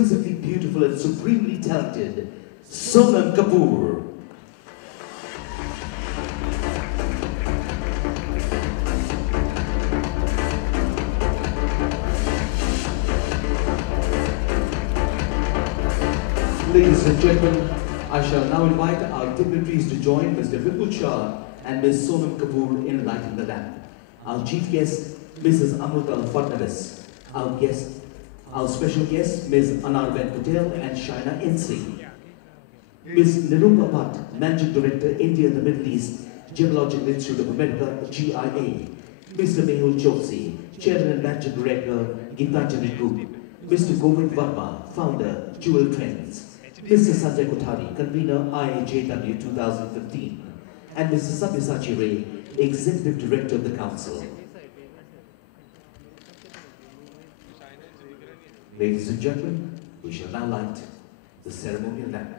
exquisitely beautiful and supremely talented Sonam Kapoor. Ladies and gentlemen, I shall now invite our dignitaries to join Mr. Vipul Shah and Ms. Sonam Kapoor in lighting the lamp. Our chief guest, Mrs. Amruta Fadnavis. Our special guests, Ms. Anarben Patel and Shaina NC. Ms. Nirupa Bhatt, Managing Director, India and the Middle East, Gemological Institute of America, GIA. Mr. Mehul Choksi, Chairman and Managing Director, Gitanjali Group. Mr. Govind Verma, Founder, Jewel Trends. Mr. Sanjay Kothari, Convener, IAJW 2015. And Mr. Sabyasachi Ray, Executive Director of the Council. Ladies and gentlemen, we shall now light the ceremonial lamp.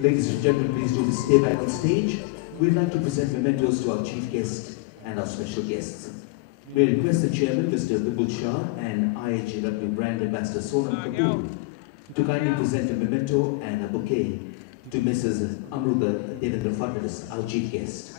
Ladies and gentlemen, please do stay back on stage. We'd like to present mementos to our chief guest and our special guests. We request the chairman, Mr. Vipul Shah, and IAJW brand ambassador Sonam Kapoor to kindly present a memento and a bouquet to Mrs. Amruta Devendra Fadnavis, our chief guest.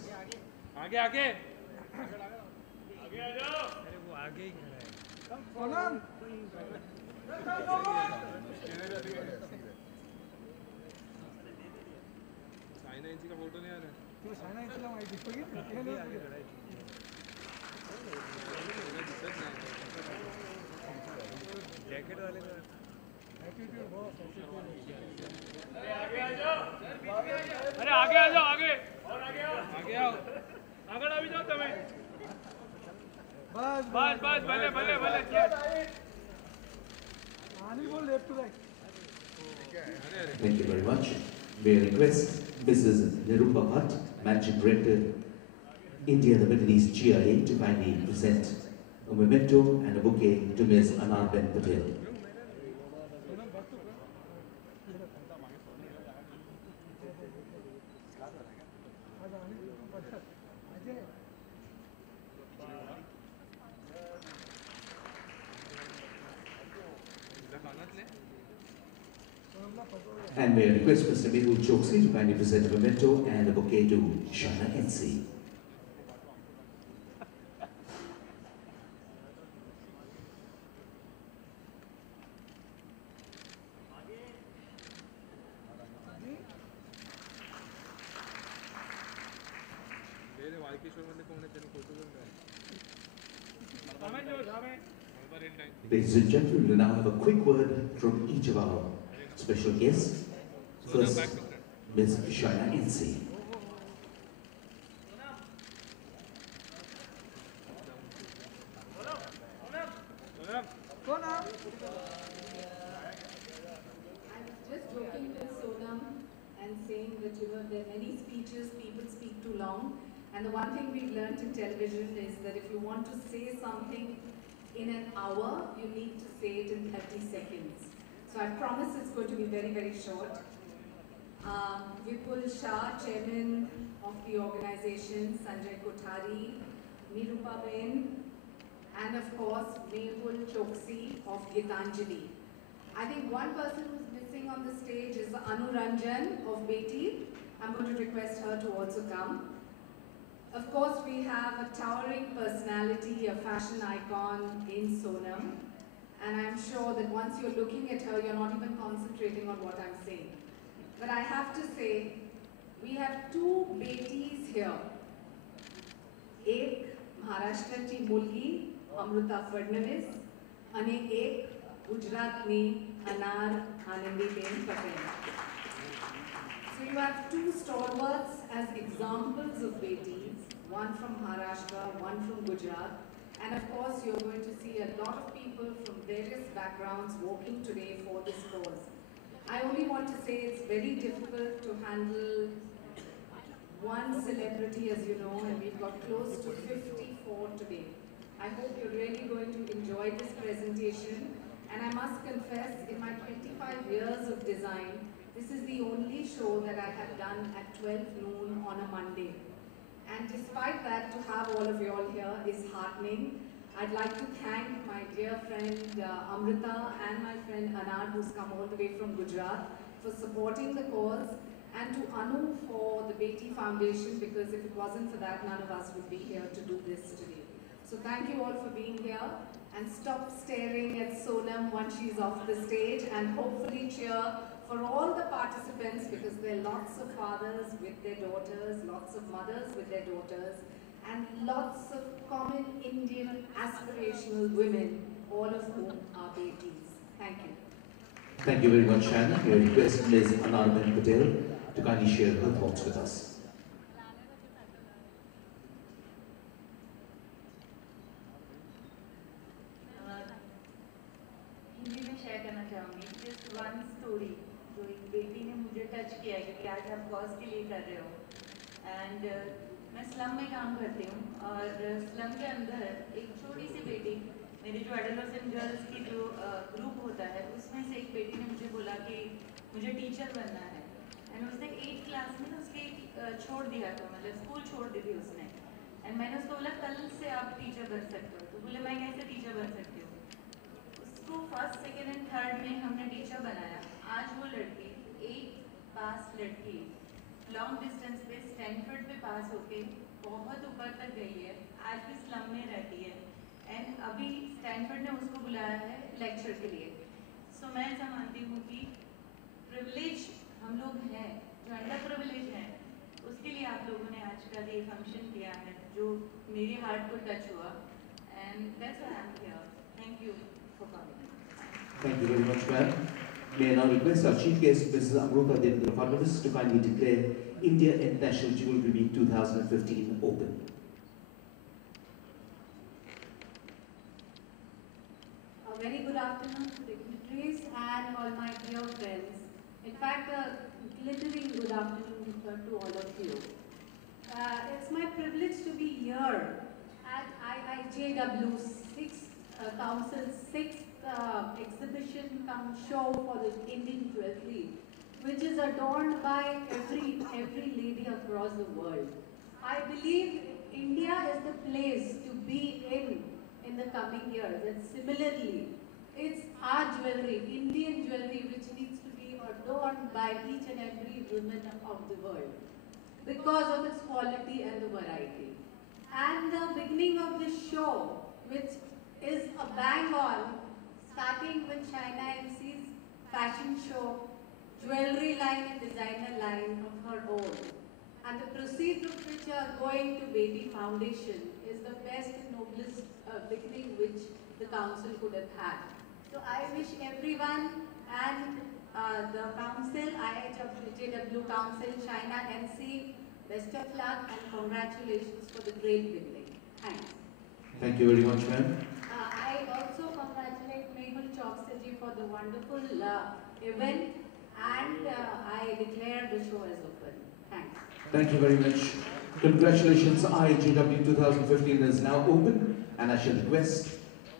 Thank you very much. May I request Mrs. Nirupa Bhatt, Managing Director, India and the Middle East, GIA, to kindly present a memento and a bouquet to Ms. Anarben Patel. And may I request Mr. Mehul Choksi to kindly present a memento and a bouquet to Shaina NC. Ladies and gentlemen, we now have a quick word from each of our special guests. First, Ms. Shaina NC. Just joking with Sonam and saying that there are many speeches, people speak too long. And the one thing we've learned in television is that if you want to say something in an hour, you need to say it in 30 seconds. So I promise it's going to be very, very short. Vipul Shah, Chairman of the organization, Sanjay Kothari, Nirupa Ben, and of course, Mehul Choksi of Gitanjali. I think one person who's missing on the stage is Anu Ranjan of Beti. I'm going to request her to also come. Of course, we have a towering personality, a fashion icon in Sonam. and I'm sure that once you're looking at her, you're not even concentrating on what I'm saying. But I have to say, we have two betis here. एक महाराष्ट्राची मुलगी अमृता फडणवीस आणि एक गुजरातनी अनार आनंदीबेन Patel. So you have two stalwarts as examples of betis, one from Maharashtra, one from Gujarat, and of course you're going to see a lot of people from various backgrounds working today for this cause. I only want to say it's very difficult to handle one celebrity, as you know, and we've got close to 54 today. I hope you're really going to enjoy this presentation, and I must confess, in my 25 years of design, this is the only show that I have done at 12 noon on a Monday. And despite that, to have all of you all here is heartening. I'd like to thank my dear friend Amrita and my friend Anar, who's come all the way from Gujarat, for supporting the cause, and to Anu for the Beti Foundation, because if it wasn't for that, none of us would be here to do this today. So thank you all for being here, and stop staring at Sonam once she's off the stage, and hopefully cheer for all the participants, because there are lots of fathers with their daughters, lots of mothers with their daughters, and lots of common Indian aspirational women, all of whom are Betis. Thank you. Thank you very much, Shannon. Your request Ms. Anarben Patel to kindly share her thoughts with us. Hindi में शेयर करना चाहूँगी just one story जो एक बेटी ने मुझे टच किया है क्योंकि आज आप कॉज के लिए कर रहे हो and मैं स्लम में काम करती हूँ और स्लम के अंदर एक छोटी सी बेटी मेरे जो एडोलेसेंट गर्ल्स की जो ग्रुप होता है उसमें से एक बेटी ने मुझे बोला कि मुझे टीचर बनना है एंड उसने 8th क्लास में उसके छोड़ दिया था मतलब स्कूल छोड़ दी थी उसने एंड मैंने उसको बोला कल से आप टीचर बन सकते हो तो बोले मैं कैसे टीचर बन सकती हूँ उसको फर्स्ट सेकेंड एंड थर्ड में हमने टीचर बनाया आज वो लड़की 8th पास लड़की लॉन्ग डिस्टेंस पे स्टैनफोर्ड पे पास होके बहुत ऊपर तक गई है आज भी स्लम में रहती है एंड अभी स्टैनफोर्ड ने उसको बुलाया है लेक्चर के लिए सो मैं ऐसा मानती हूँ कि प्रिविलेज हम लोग हैं जो अंडर प्रिविलेज हैं उसके लिए आप लोगों ने आज का ये फंक्शन किया है जो मेरे हार्ट को टच हुआ and that's why I am here thank you for coming Thank you very much, ma'am. May I now request our chief guest, Mrs. Amruta Devendra Fadnavis, to kindly declare India International Jewellery Week 2015 open. A very good afternoon to dignitaries and all my dear friends. In fact, a glittering good afternoon to all of you. It's my privilege to be here at IIJW 6th Council's 6th exhibition come show for the Indian jewelry, which is adorned by every lady across the world. I believe India is the place to be in the coming years, and similarly, it's our jewelry, Indian jewelry, which needs to be adorned by each and every woman of the world because of its quality and the variety. And the beginning of this show, which is a bang on, starting with China MC's fashion show, jewelry line and designer line of her own. And the proceeds of which are going to Beti Foundation is the best and noblest beginning which the council could have had. So I wish everyone and the council, IIJW Council, China MC, best of luck and congratulations for the great beginning. Thanks. Thank you very much, ma'am. I also congratulate Mehul Choksaji for the wonderful event, and I declare the show as open. Thanks. Thank you very much. Congratulations, IIJW 2015 is now open, and I shall request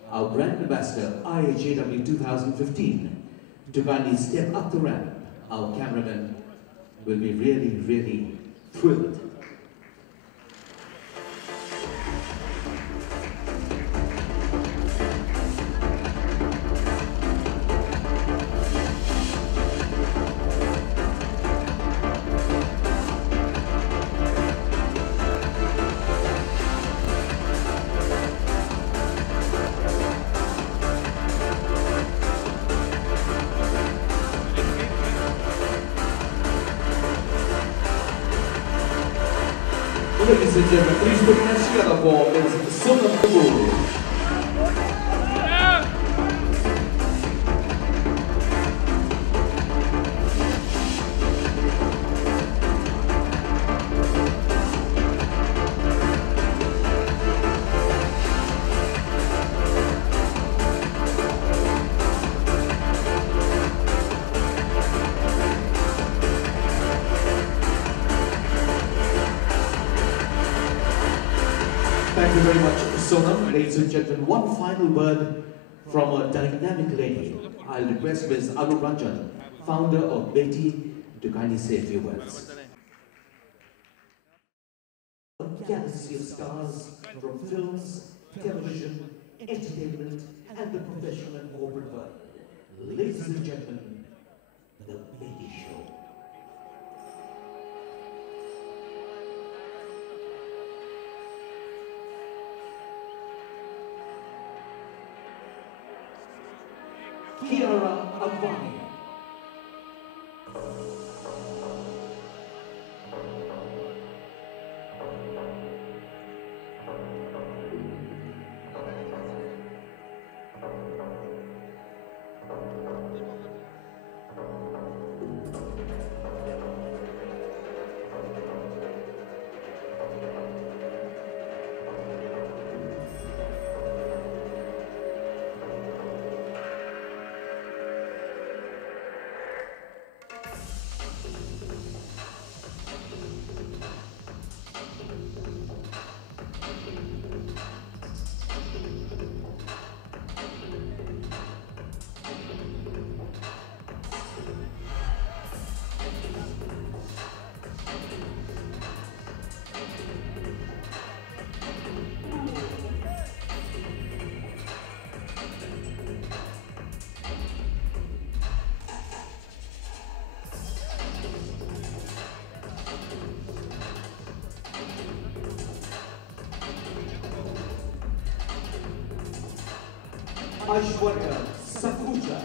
our brand ambassador, IIJW 2015, to kindly step up the ramp. Our cameraman will be really, really thrilled. Ladies and gentlemen, please put your hands together for Ms. Sonam Kapoor. Thank you very much, Sonam. Ladies and gentlemen, one final word from a dynamic lady. I'll request Ms. Anup Ranjan, founder of Beti, to kindly say a few words. A galaxy of stars from films, television, entertainment, and the professional and corporate world. Ladies and gentlemen, The Beti Show. Kiara Advani. Aishwarya Sakhuja.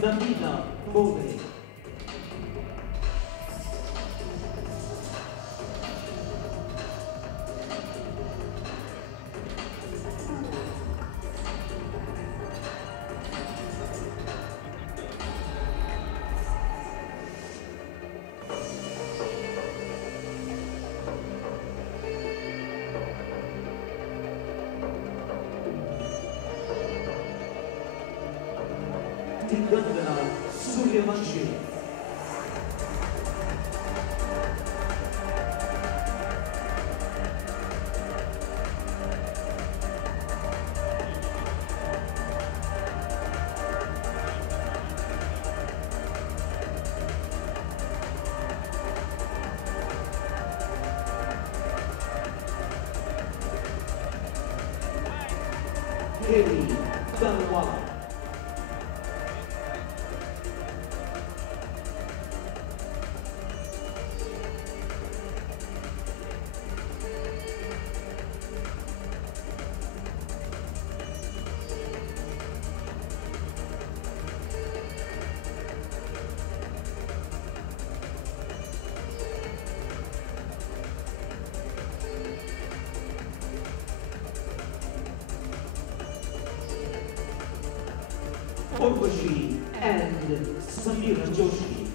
Navina Bove. Tigandana Suryavanshi. Heri Dalwala. Urvashi and Samira Joshi.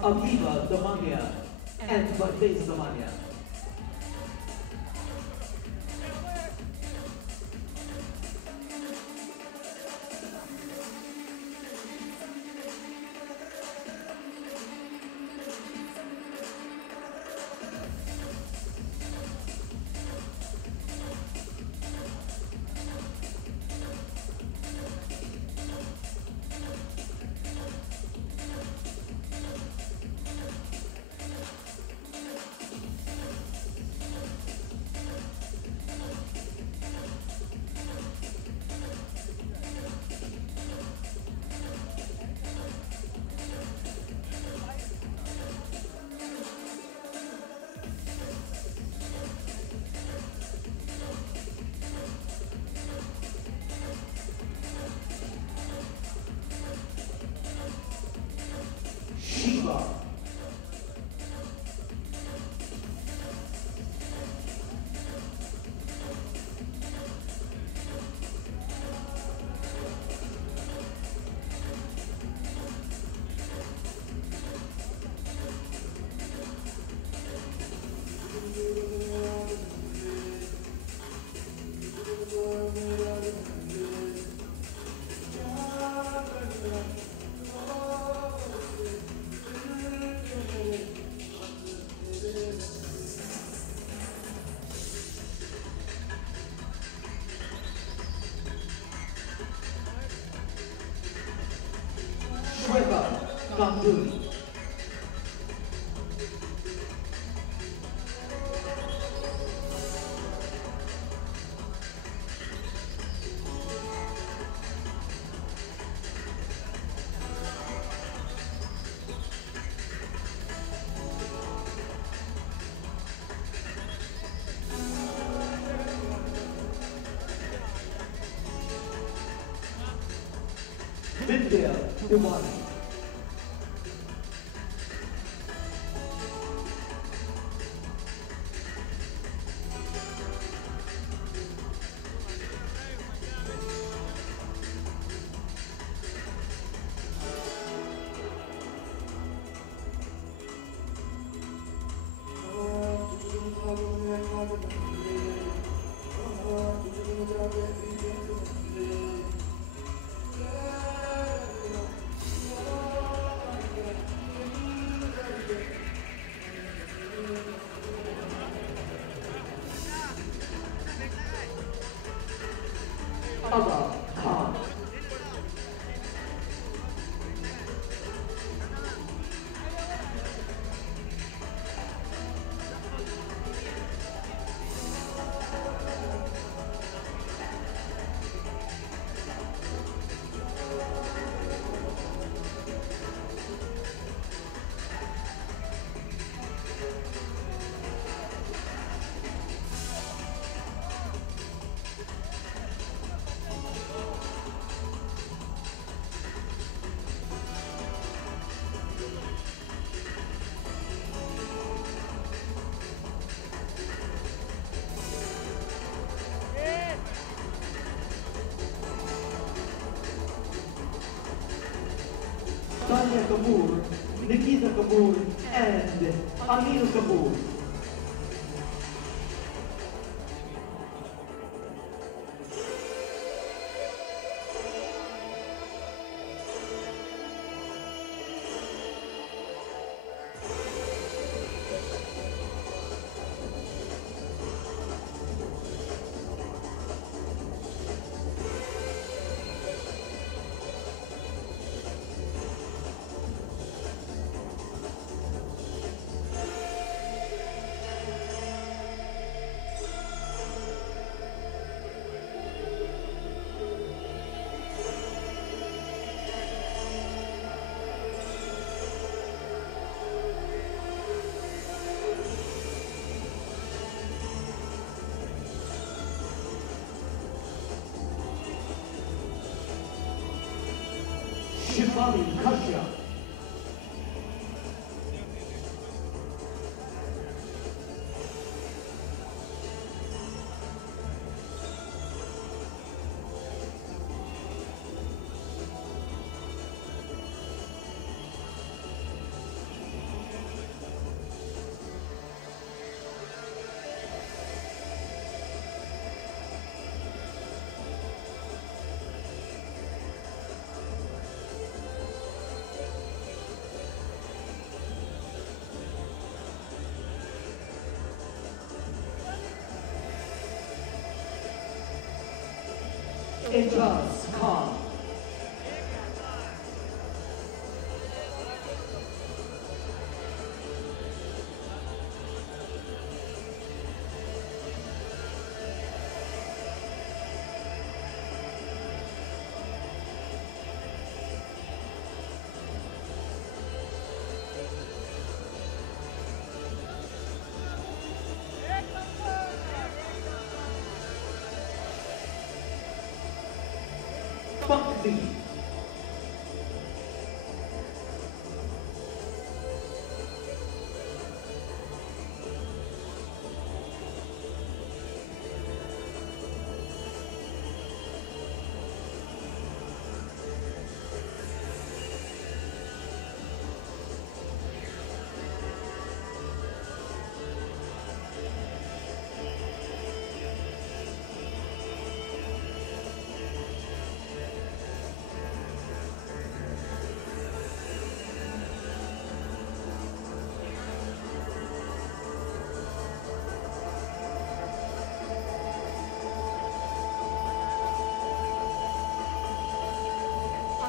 Aviva Damania and Barthez Damania. Shiva. Shweta Ganguly. Vidya Diwali. Abba Khan. Tanya Kapoor, Nikita Kapoor, and Anil Kapoor. Shivali Kashyap. Ejaz Khan. Bakti.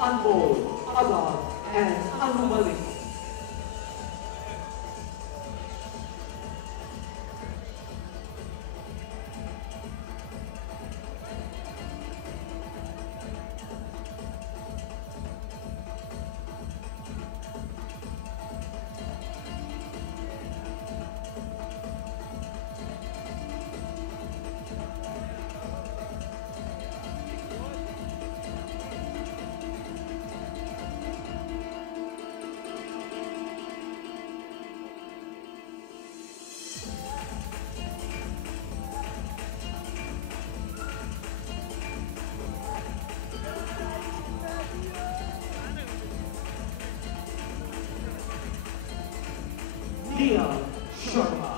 Anmol, Abad, and Anu Malik. Neil Sharma.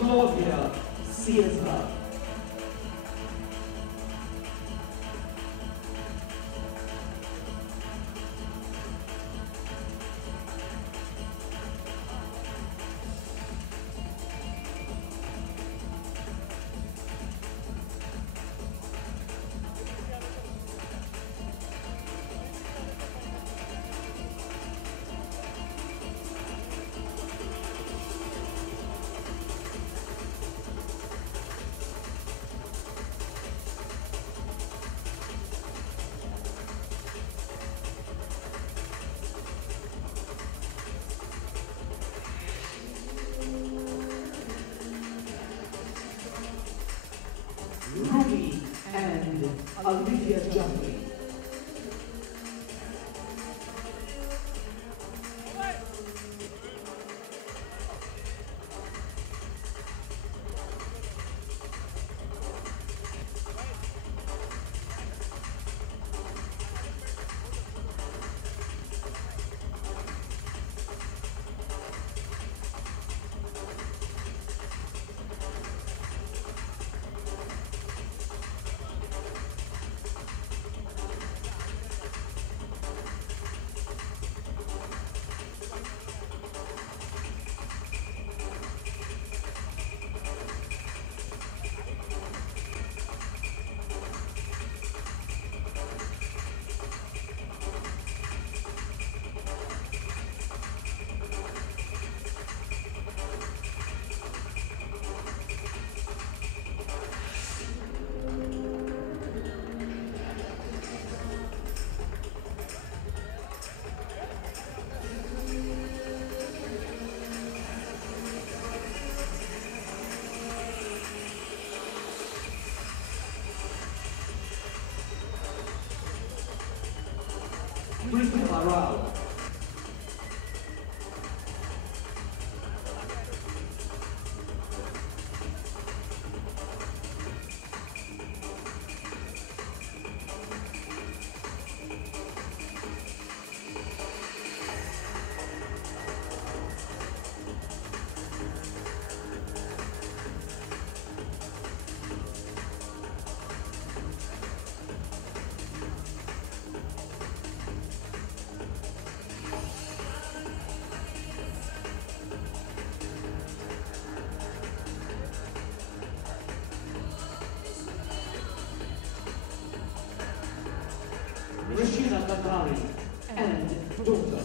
Claudia Cieza. Ruby and Olivia Jumley. Christopher Rao. Rashina Kandari, and daughter.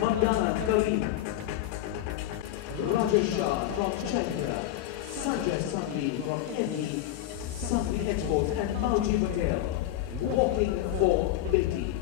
Mariana Karim, Rajesh Shah from Chennai, Sanjay Sanghi from NE, Sanghi Exports, and Mauji Patel, walking for Betty.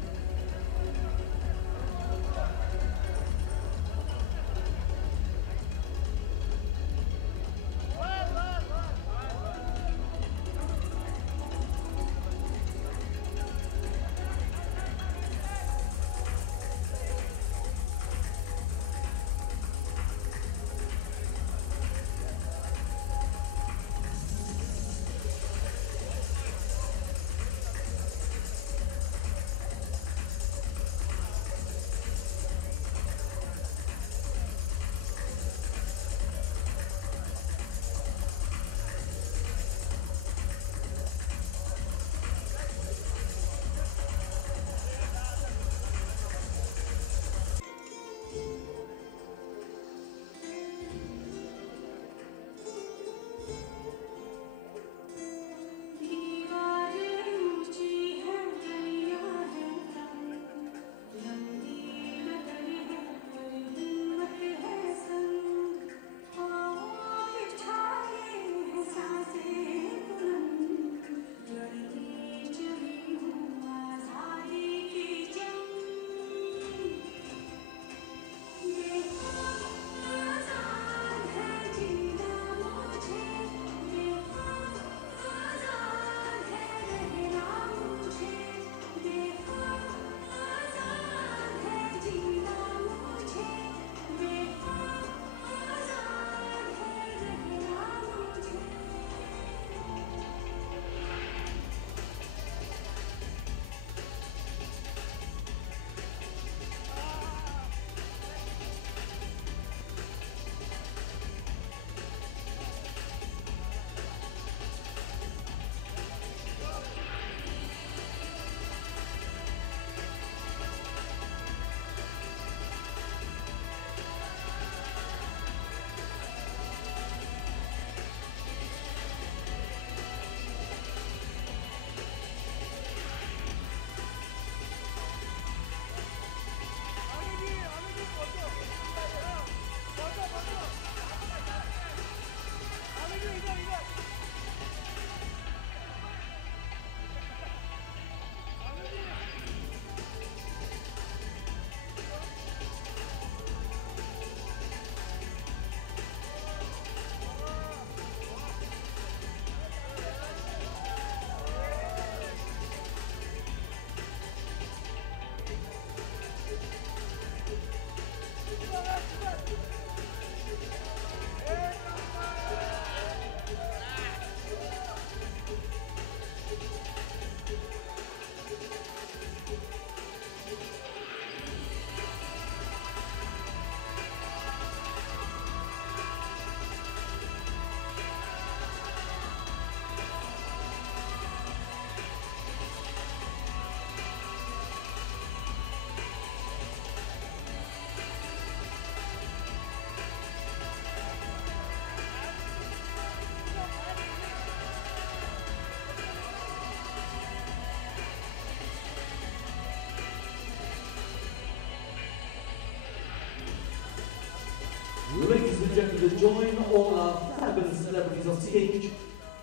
Ladies and gentlemen, join all our fabulous celebrities on stage.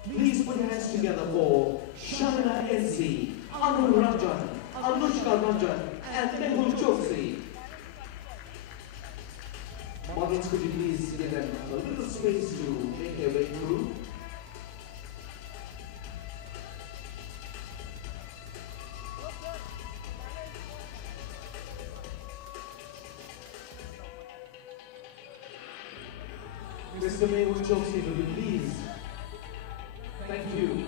Please put your hands together for Shaina NC, Anu Ranjan, Anushka Ranjan, and Mehul Choksi. Audience, could you please give them a little space to make their way through? Mr. Mehul Choksi, will you please? Thank you.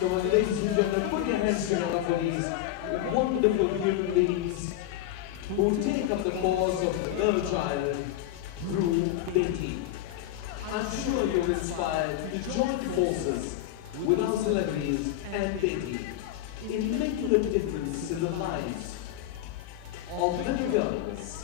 Come on, ladies and gentlemen, put your hands together for these wonderful human beings who take up the cause of the girl child through Beti. I'm sure you're inspired to join forces with our celebrities and Beti in making a difference in the lives of little girls.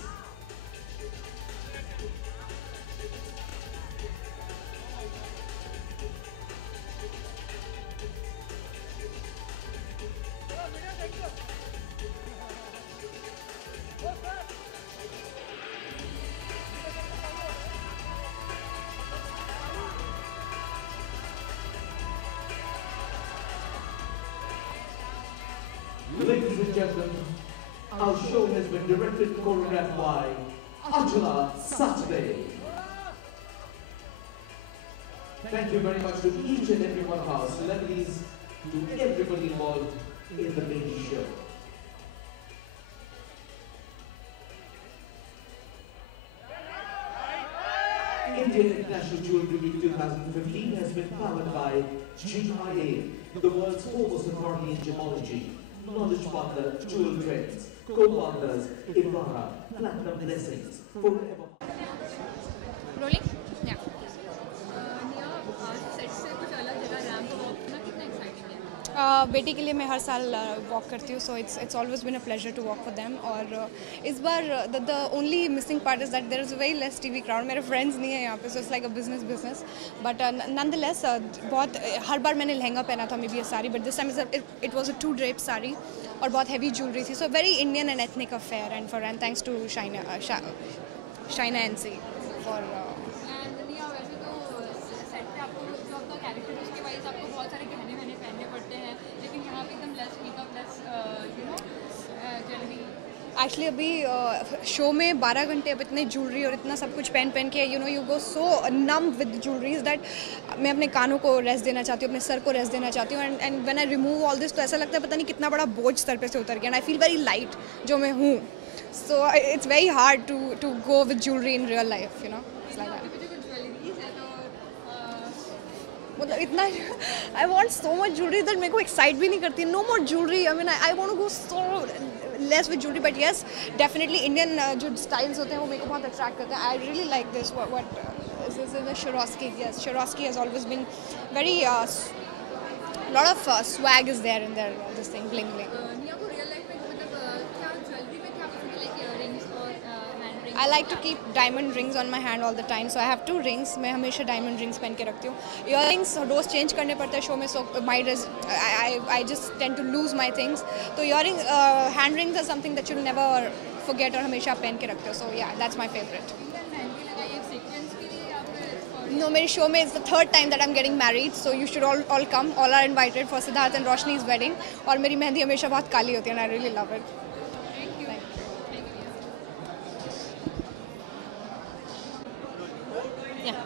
Ladies and gentlemen, our show has been directed and choreographed by Achala Saturday. Thank you very much to each and every one of our celebrities, to everybody involved in the Beti show. Indian International Jewelry Week 2015 has been powered by GIA, the world's foremost authority in gemology. Knowledge partner, Jewel Trends, co-partners, Ivara, Platinum Blessings, Forever. Rolling? Yeah. Nia, set से कुछ अलग जगह ramp walk करना कितना एक्साइटिंग है? बेटी के लिए मैं हर साल वॉक करती हूँ, so it's always been a pleasure to walk for them. और इस बार the only missing part is that there is a very less TV crowd. मेरे फ्रेंड्स नहीं है यहाँ पे, so it's like a business but nonetheless बहुत हर बार मैंने लहंगा पहना था, maybe a sari, but this time it was a 2 drape sari और बहुत हैवी ज्वेलरी थी. So very Indian and ethnic affair and thanks to Shaina NC for. And Nia, वैसे तो सेट पे आपको जो आपका कैरेक्टर है उसके वाइज आपको बहुत सारे गहने पहनने पड़ते हैं, लेकिन यहाँ पे एकदम less makeup, less jewellery. Actually अभी शो में 12 घंटे अब इतने ज्वेलरी और इतना सब कुछ पहन के you go so numb with jewelleries that मैं अपने कानों को रेस्ट देना चाहती हूँ, अपने सर को रेस्ट देना चाहती हूँ. And when I remove all this तो ऐसा लगता है पता नहीं कितना बड़ा बोझ सर पे से उतर गया. And I feel very light जो मैं हूँ. So it's very hard to go with jewellery in real life, you know. मतलब इतना I want so much jewellery that मेरे को एक्साइट भी नहीं करती. No more jewellery. I mean I want go so less with jewellery. But yes, definitely Indian जो styles होते हैं वो मेरे को बहुत अट्रैक्ट करते हैं. I really like this what this is Swarovski. Yes, Swarovski has always been very lot of swag is there in their this thing, bling bling. निया को रियल लाइफ में मतलब क्या ज्वेलरी में क्या पसंद है, लाइक इयररिंग्स और hand rings? I like to keep diamond rings on my hand all the time, so I have 2 rings. मैं हमेशा diamond rings पहन के रखती हूँ. Earrings रोज चेंज करने पड़ते हैं शो में, so I just tend to lose my things. तो earring hand rings are something that you'll never forget और हमेशा आप पहन के रखते हो. So yeah, that's my favorite. Mehndi लगाइए सीक्वेंस के लिए या फिर No, मेरे शो में it's the 3rd time that I'm getting married, so you should all come. All are invited for Siddharth and Roshni's wedding. और मेरी मेहंदी हमेशा बहुत काली होती है and I really love it. Thank you. Yeah.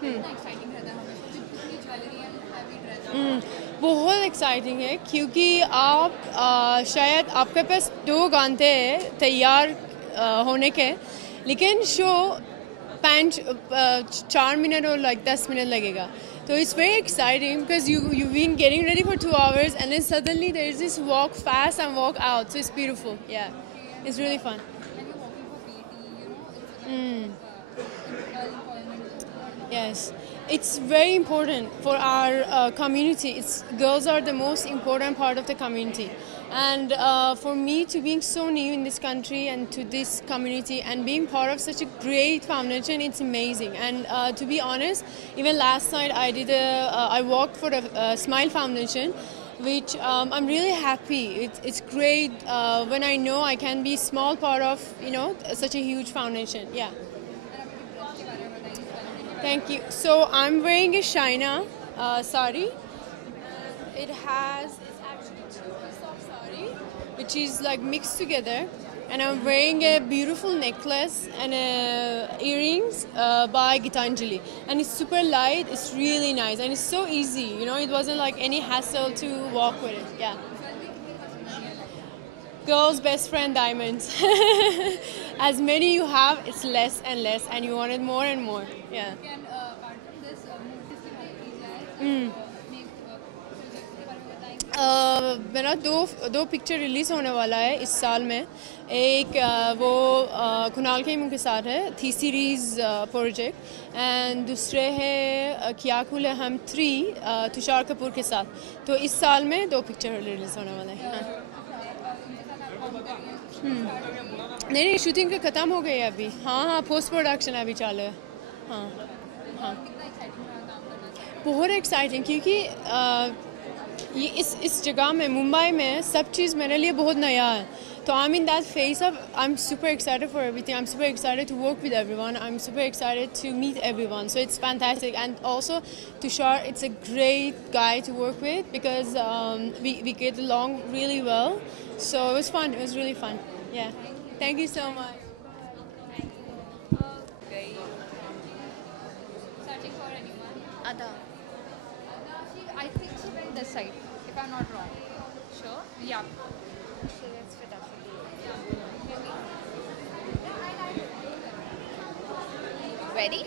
कितना एक्साइटिंग रहता है हमेशा, जितनी ज्वेलरी एंड हैवी ड्रेस. बहुत एक्साइटिंग है क्योंकि आप शायद आपके पास 2 घंटे तैयार होने के, लेकिन शो 4 मिनट और 10 मिनट लगेगा. So it's very exciting because you've been getting ready for 2 hours and then suddenly there's this walk fast and walk out. So it's beautiful. Yeah, it's really fun. And you're working for BT, it's girl employment. Yes, it's very important for our community. Girls are the most important part of the community. And for me to being so new in this country and to this community and being part of such a great foundation, it's amazing. And to be honest, even last night I worked for the Smile Foundation, which I'm really happy. It's great when I know I can be a small part of such a huge foundation. Yeah. Thank you. So I'm wearing a Shaina sari. It's actually 2 pieces of sari, which is like mixed together. and I'm wearing a beautiful necklace and earrings by Gitanjali, and it's super light. It's really nice and it's so easy. You know, it wasn't like any hassle to walk with it. Yeah. Girl's best friend, diamonds. As many you have, it's less and less, and you want it more and more. Yeah. And apart from this, movies की बात की जाए मेरा दो picture release होने वाला है इस साल में. एक वो कुणाल खेमू के साथ है, थी सीरीज़ प्रोजेक्ट, एंड दूसरे है क्या कूल है हम 3 तुषार कपूर के साथ. तो इस साल में 2 पिक्चर रिलीज़ होने वाला है. नहीं, शूटिंग का ख़त्म हो गई है अभी. हाँ, पोस्ट प्रोडक्शन अभी चालू है. हाँ, बहुत एक्साइटिंग, क्योंकि ये इस जगह में, मुंबई में, सब चीज़ मेरे लिए बहुत नया है. तो I mean that phase of, I am super excited for everything. I am super excited to work with everyone. I am super excited to meet everyone. So it's fantastic. And also Tushar, it's a great guy to work with because we get along really well. So it was fun. It was really fun. Yeah. Thank you so much. searching for anyone. Ada. I think she went this side, if I'm not wrong. Sure. Yeah. So let's fit up. Ready?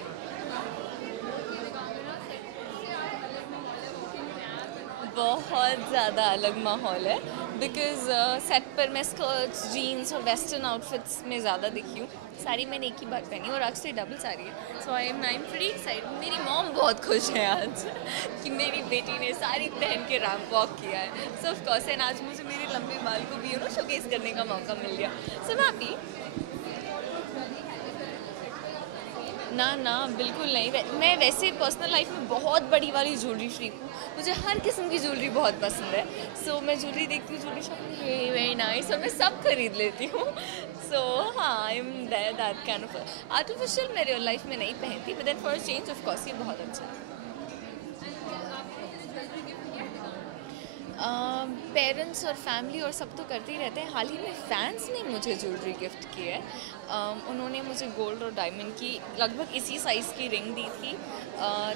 बहुत ज़्यादा अलग माहौल है because set पर मैं skirts, jeans और western outfits में ज़्यादा दिखी हूँ. साड़ी मैंने एक ही बार पहनी और एक्चुअली डबल साड़ी है. So I am pretty excited. मेरी मॉम बहुत खुश है आज कि मेरी बेटी ने साड़ी पहन के रैंप वॉक किया है. सो ऑफ कोर्स, एंड आज मुझे मेरे लंबे बाल को भी शोकेस करने का मौका मिल गया. सो मैं हैप्पी. ना बिल्कुल नहीं. मैं वैसे पर्सनल लाइफ में बहुत बड़ी वाली ज्वेलरी फ्रीक हूँ. मुझे हर किस्म की ज्वेलरी बहुत पसंद है. सो मैं ज्वेलरी देखती हूँ, ज्वेलरी शॉप में वेरी नाइस, और मैं सब खरीद लेती हूँ. सो हाँ, I am that kind of. Artificial मैं रियल लाइफ में नहीं पहनती, but then for change of course ये बहुत अच्छा है. पेरेंट्स और फैमिली और सब तो करते ही रहते हैं. हाल ही में फैंस ने मुझे ज्वेलरी गिफ्ट की है. उन्होंने मुझे गोल्ड और डायमंड की लगभग इसी साइज़ की रिंग दी थी.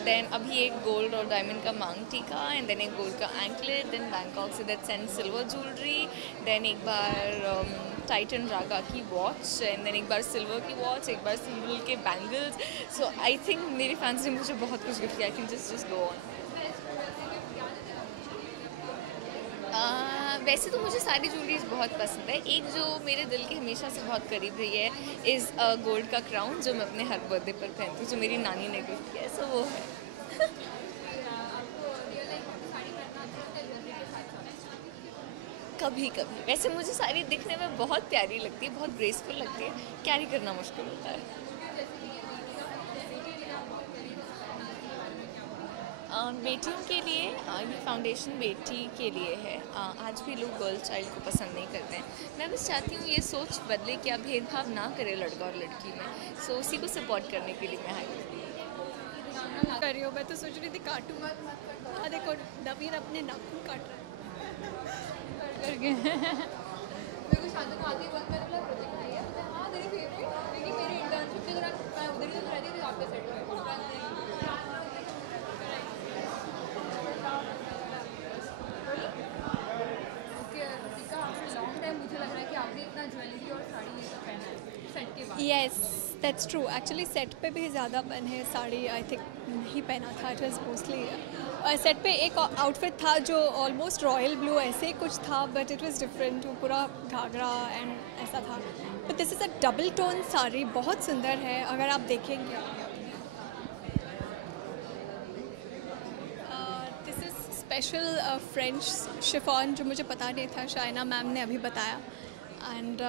देन अभी एक गोल्ड और डायमंड का मांग टीका, एंड देन एक गोल्ड का एंकलेट. देन बैंकॉक से that send silver jewellery. Then एक बार टाइटन रागा की वॉच, एंड देन एक बार सिल्वर की वॉच, एक बार सिल्वर के बैंगल्स. सो आई थिंक मेरे फैंस ने मुझे बहुत कुछ गिफ्ट किया. I can just go on. वैसे तो मुझे सारी ज्वेलरीज बहुत पसंद है. एक जो मेरे दिल के हमेशा से बहुत करीब रही है इज़ गोल्ड का क्राउन, जो मैं अपने हर बर्थडे पर पहनती हूँ, जो मेरी नानी ने गिफ्ट किया है. सो वो है. कभी कभी. वैसे मुझे साड़ी दिखने में बहुत प्यारी लगती है, बहुत ग्रेसफुल लगती है. कैरी करना मुश्किल होता है. बेटियों के लिए ये फाउंडेशन बेटी के लिए है. आज भी लोग गर्ल चाइल्ड को पसंद नहीं करते हैं. मैं बस चाहती हूँ ये सोच बदले कि आप भेदभाव ना करें लड़का और लड़की में. सो उसी को सपोर्ट करने के लिए मैं आई कर रही हूँ. मैं तो सोच रही थी काटूँ. हाँ देखो, नवीन अपने नाखून काट रहा है करके. मेरे को शादी को आती वक्त मेरा प्रोजेक्ट आई है. हाँ, तेरी फेवरेट, क्योंकि मेरी इंटर्नशिप के दौरान मैं उधर ही तो रहती थी आपके सेट में. मुझे लग रहा है कि आपने इतना ज्वेलरी और साड़ी ये सब पहना है सेट के बाद. Yes, that's true. Actually, set पे भी ज़्यादा पहन है साड़ी. आई थिंक नहीं पहना था. इट वॉज मोस्टली सेट पे एक आउटफिट था जो ऑलमोस्ट रॉयल ब्लू ऐसे कुछ था, बट इट वॉज डिफरेंट. वो पूरा घाघरा एंड ऐसा था. But this is a double tone sari, बहुत सुंदर है. अगर आप देखेंगे, this is special French chiffon, जो मुझे पता नहीं था. शाइना मैम ने अभी बताया. And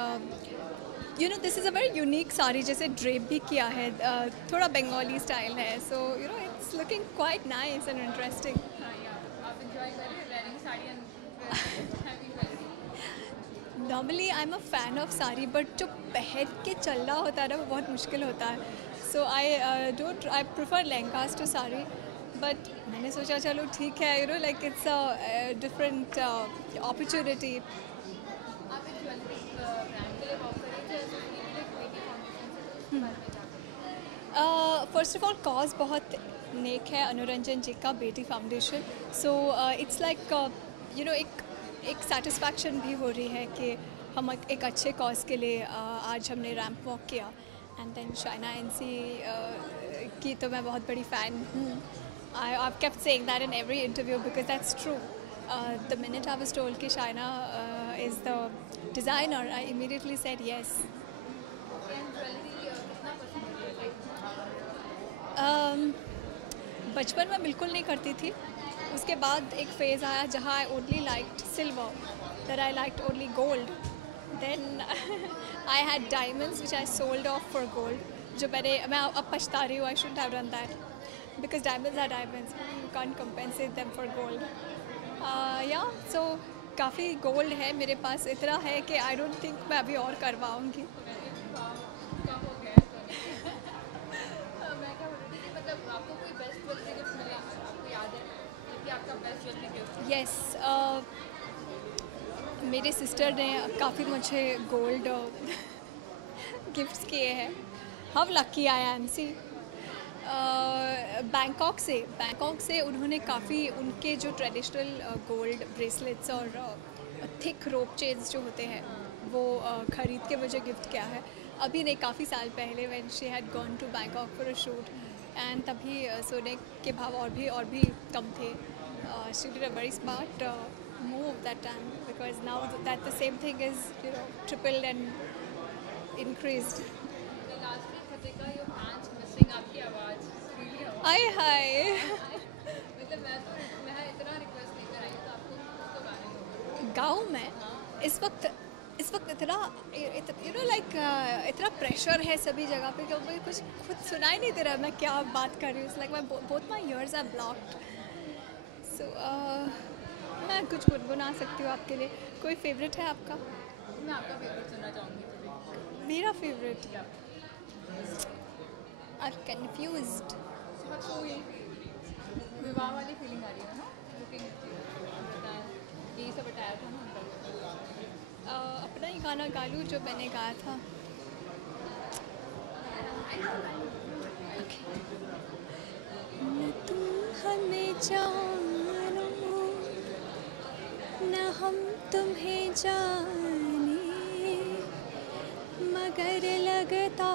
you know, this is a very unique sari. जैसे ड्रेप भी किया है, थोड़ा बंगाली स्टाइल है. So you know, it's looking quite nice and interesting. आप एंजॉय करें वेयरिंग sari and normally I am a fan of sari, बट जो पहन के चलना होता है ना, वो बहुत मुश्किल होता है. So I prefer lehengas to sari. But मैंने सोचा चलो ठीक है, you know, like it's a different opportunity. आप एक ज्वेलरी ब्रांड के लिए work first of all cause बहुत नेक है, अनुरंजन जी का Beti foundation. So it's like you know एक सेटिस्फैक्शन भी हो रही है कि हम एक अच्छे कॉज के लिए आज हमने रैंप वॉक किया. एंड देन शाइना एनसी की तो मैं बहुत बड़ी फ़ैन हूँ. I've kept saying that in every interview because that's true. The minute I was told कि Shaina is the designer, I immediately said yes. बचपन में बिल्कुल नहीं करती थी. उसके बाद एक फेज़ आया जहाँ I only liked silver, that I liked only gold. Then I had diamonds which I sold off for gold. जो मैं अब पछता रही हूँ. I shouldn't have done that. Because diamonds are diamonds, you can't compensate them for gold. Yeah, so काफ़ी gold है मेरे पास. इतना है कि I don't think मैं अभी और करवाऊँगी. Yes, मेरे सिस्टर ने काफ़ी मुझे गोल्ड गिफ्ट्स किए हैं. How lucky I am. See, Bangkok से उन्होंने काफ़ी उनके जो ट्रेडिशनल गोल्ड ब्रेसलेट्स और थिक रोप चेन्स जो होते हैं वो ख़रीद के मुझे गिफ्ट किया है. अभी नहीं, काफ़ी साल पहले when she had gone to Bangkok for a shoot. And तभी सोने के भाव और भी कम थे. She did a very smart move that time because now that the same thing is you know tripled and increased. आपकी आवाज़ आए हाय. मतलब मैं इतना रिक्वेस्ट नहीं कर रही तो आपको गाँव में इस वक्त इतना यू नो लाइक इतना प्रेशर है सभी जगह पे कि मुझे कुछ खुद सुनाई नहीं दे रहा मैं क्या बात कर रही हूँ. Like my both my ears are blocked. So मैं कुछ गुनगुना सकती हूँ आपके लिए. कोई फेवरेट है आपका? मैं आपका फेवरेट सुनना चाहूँगी. मेरा फेवरेट I'm confused. विवाह वाली फीलिंग आ रही है ना. यही सब बताया था ना. अपना ही गाना गा लूँ जो मैंने गाया था. न तुम हमें जानो न हम तुम्हें जाने मगर लगता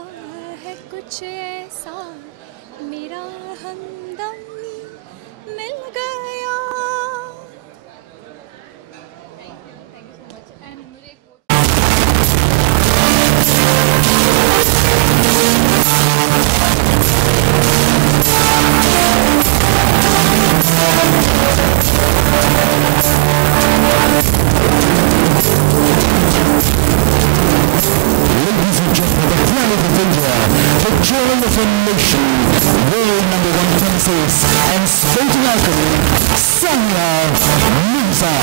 है कुछ ऐसा मेरा हमदम मिल गया. And sporting icon Sanya Mirza.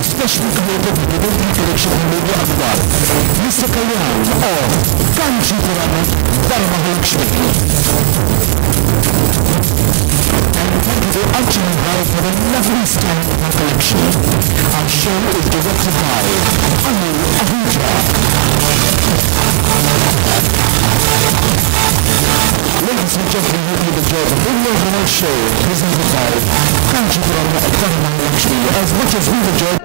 Special created with the collection of media Akbar, Mr. Kalyan of Kanchipuram Dharmahalakshmi. And thank you to Archana Bhai for the lovely style of her collection. Our show is directed by Anil Ahuja. Ladies and gentlemen, we will enjoy the video of our show presented by Kanchipuram Dharmahalakshmi. As much as we enjoyed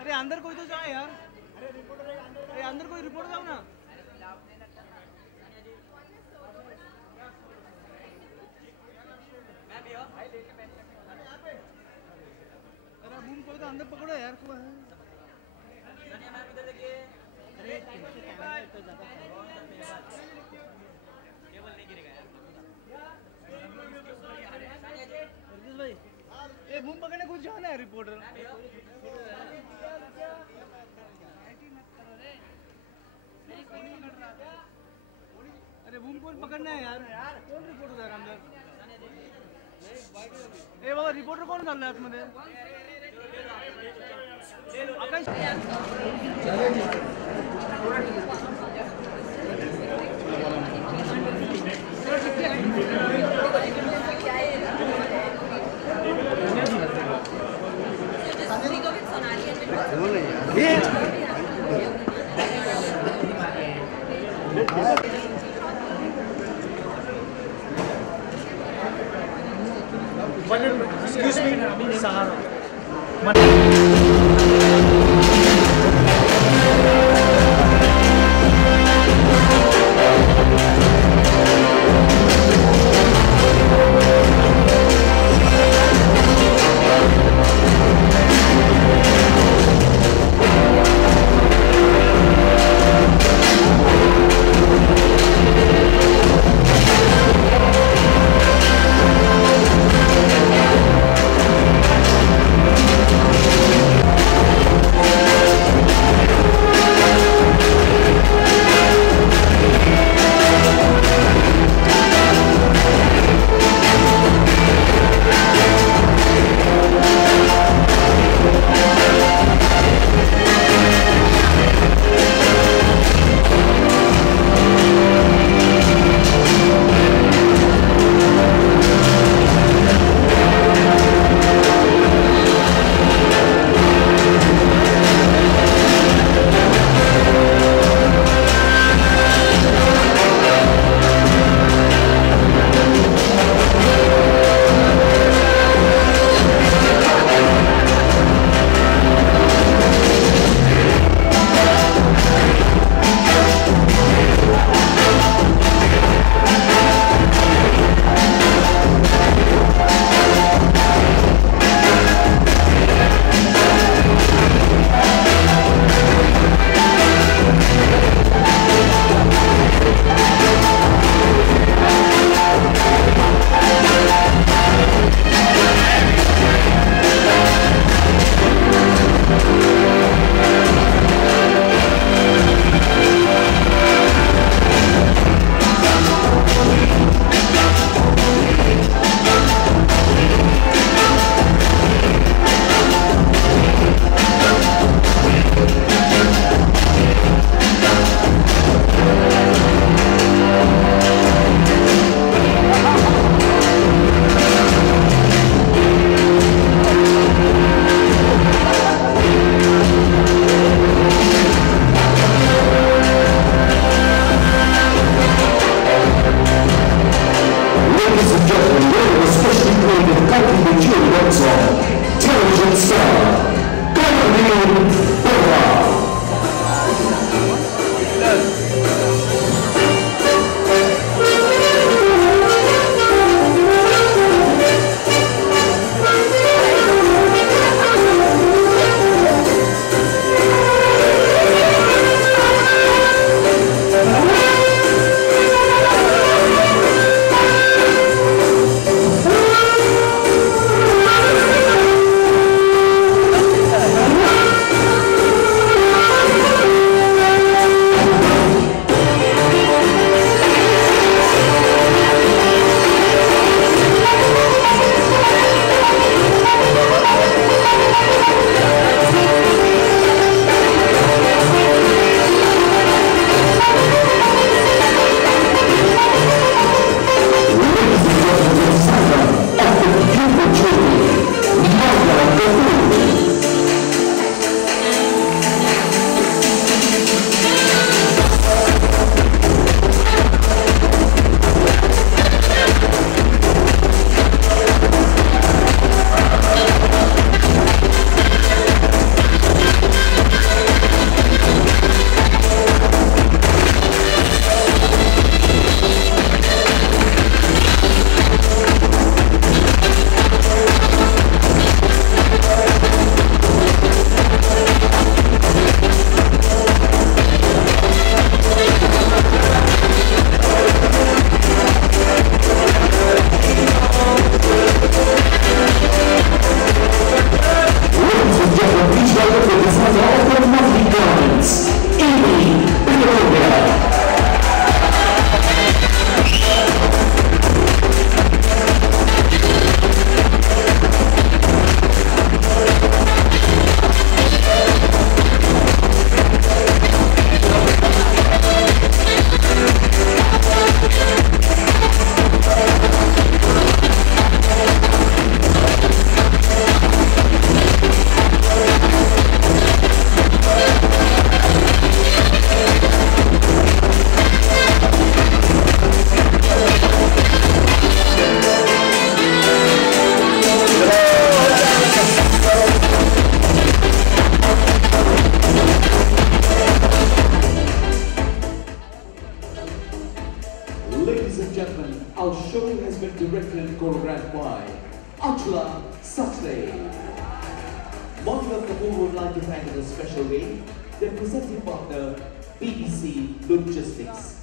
अरे अंदर कोई तो जाए यार, अरे अंदर कोई रिपोर्ट जाओ ना। अरे बूम कोई तो अंदर पकड़ो यार। भाई ये बूम पकड़ने कुछ जाना है रिपोर्टर। अरे बूम कौन पकड़ना है यार, कौन रिपोर्टर है अंदर? ए बाबा रिपोर्टर कौन कर रहा है आतमध्ये? Excuse me, Sahara. Ladies and gentlemen, we're especially created country with children song, television star, Caroline Bora. Our show has been directed and choreographed by Achula Satle. Monica Kapoor would like to thank in a special way their presenting partner, BBC Logistics.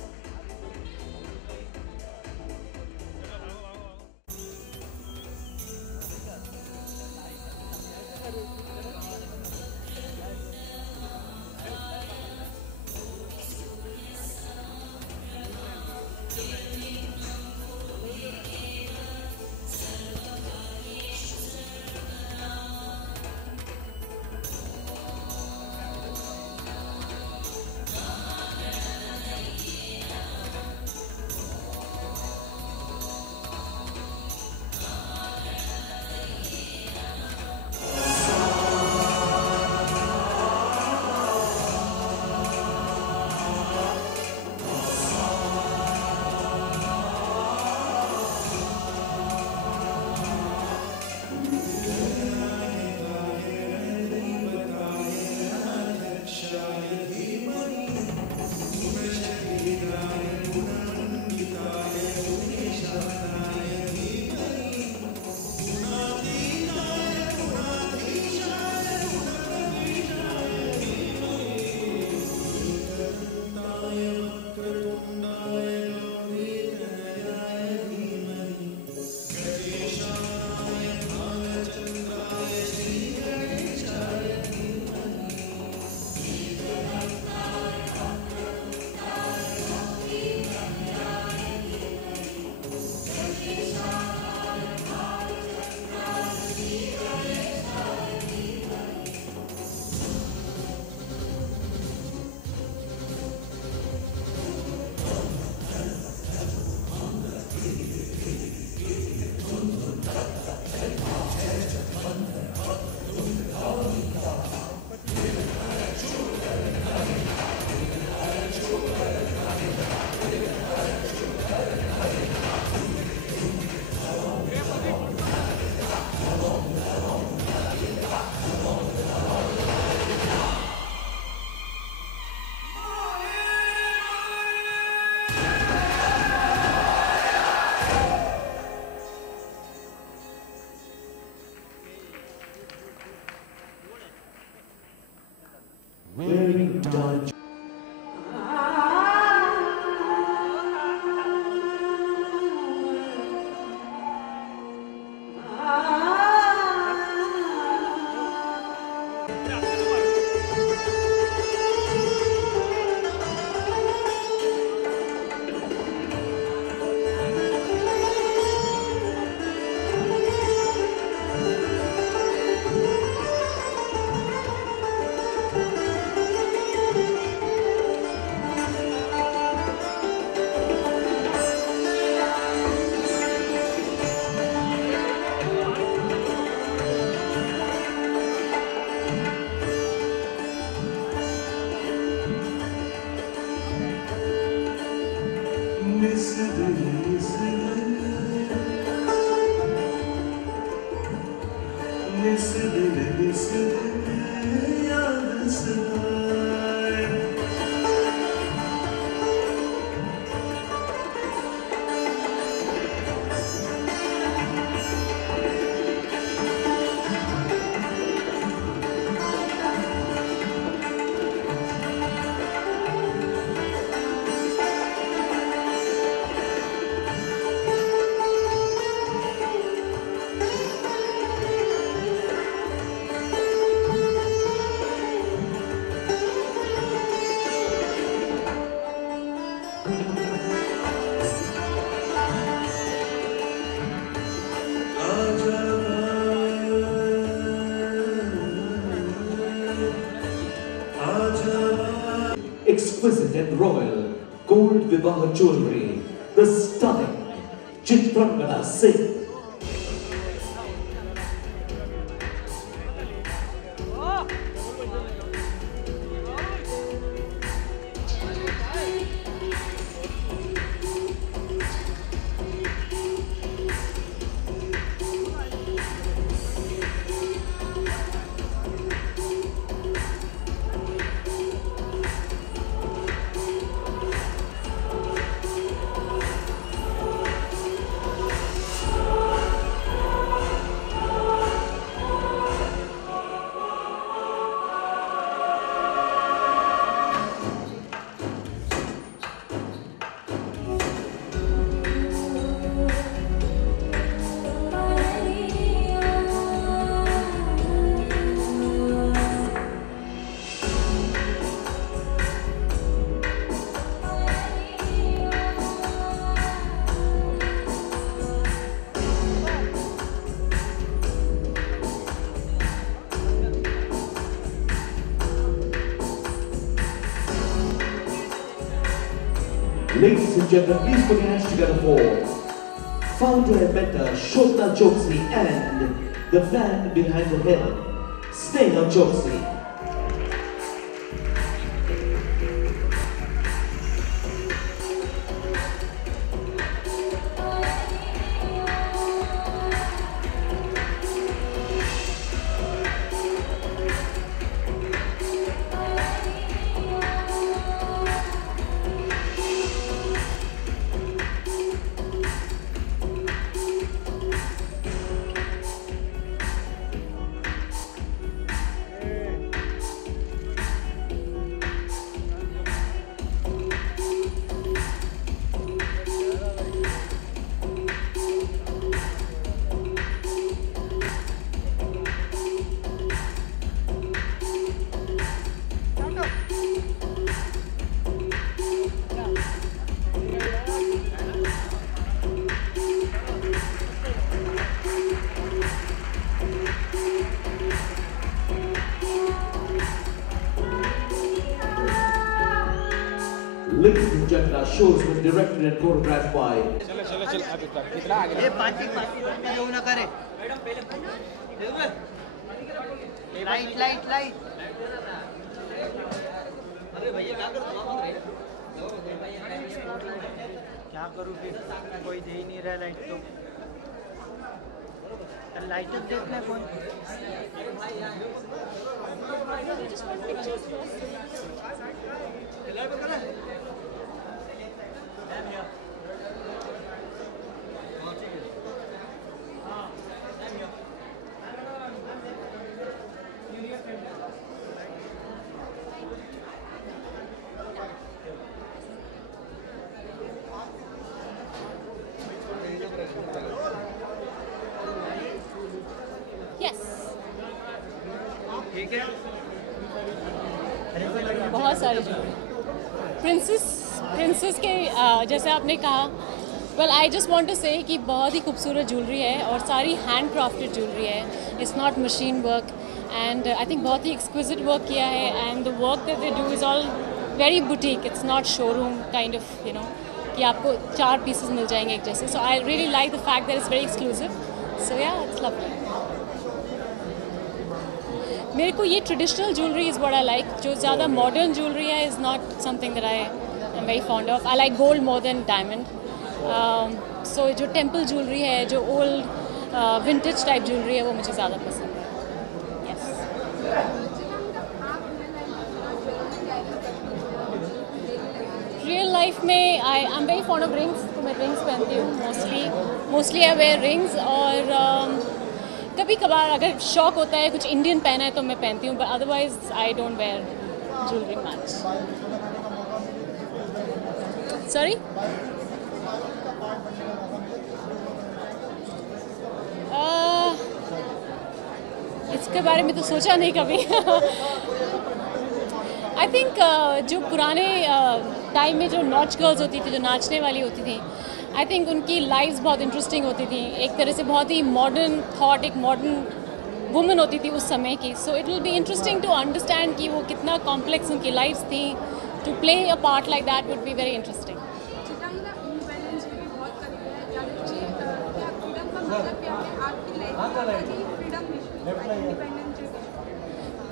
Exquisite and royal gold Vivaha jewelry, the stunning Chitrangada Singh. Ladies and gentlemen, please put your hands together for founder and mentor Shobna Choksi and the man behind the hill, Sneha Choksi. Ladies and gentlemen, our shows were directed and choreographed by light क्या करूँ फिर कोई दे ही नहीं रहा लाइट तो लाइट देखना कौन बहुत सारे प्रिंसेस के जैसे आपने कहा well I just want to say कि बहुत ही खूबसूरत ज्वेलरी है और सारी हैंड क्राफ्टेड ज्वेलरी है. It's not machine work and I think बहुत ही एक्सक्विजिट वर्क किया है and the work that they do is all very boutique. It's not showroom kind of you know कि आपको 4 पीसेस मिल जाएंगे एक जैसे. So I really like the fact that is very exclusive. So yeah it's lovely. मेरे को ये traditional jewellery is what I like. जो ज़्यादा मॉडर्न ज्वेलरी है is not something that I am very fond of. I like gold more than diamond. So जो temple jewellery है, जो old vintage type jewellery है, वो मुझे ज़्यादा पसंद है. रियल लाइफ में आई am very fond of rings, तो मैं रिंग्स पहनती हूँ मोस्टली आई वेयर रिंग्स। और कभी कभार अगर शौक होता है कुछ इंडियन पहना है तो मैं पहनती हूँ, but otherwise I don't wear jewellery much. Sorry, इसके बारे में तो सोचा नहीं कभी। आई थिंक जो पुराने टाइम में जो नॉच गर्ल्स होती थी, जो नाचने वाली होती थी, आई थिंक उनकी लाइफ्स बहुत इंटरेस्टिंग होती थी। एक तरह से बहुत ही मॉडर्न थॉट, एक मॉडर्न वुमन होती थी उस समय की। So it will be interesting to understand कि वो कितना कॉम्प्लेक्स उनकी लाइफ्स थी। To play a part like that would be very interesting.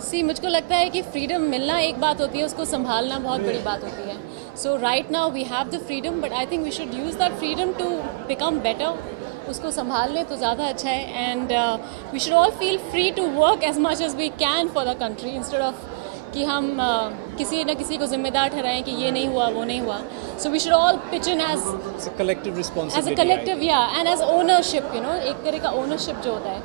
See, मुझको लगता है कि फ्रीडम मिलना एक बात होती है, उसको संभालना बहुत बड़ी बात होती है। So right now we have the freedom, but I think we should use that freedom to become better. उसको संभाल लें तो ज़्यादा अच्छा है। And we should all feel free to work as much as we can for the country, instead of कि हम किसी न किसी को जिम्मेदार ठहराएं कि ये नहीं हुआ, वो नहीं हुआ। So we should all pitch in as a collective responsibility, as a collective, या and as ownership, you know, एक तरह का ओनरशिप जो होता है।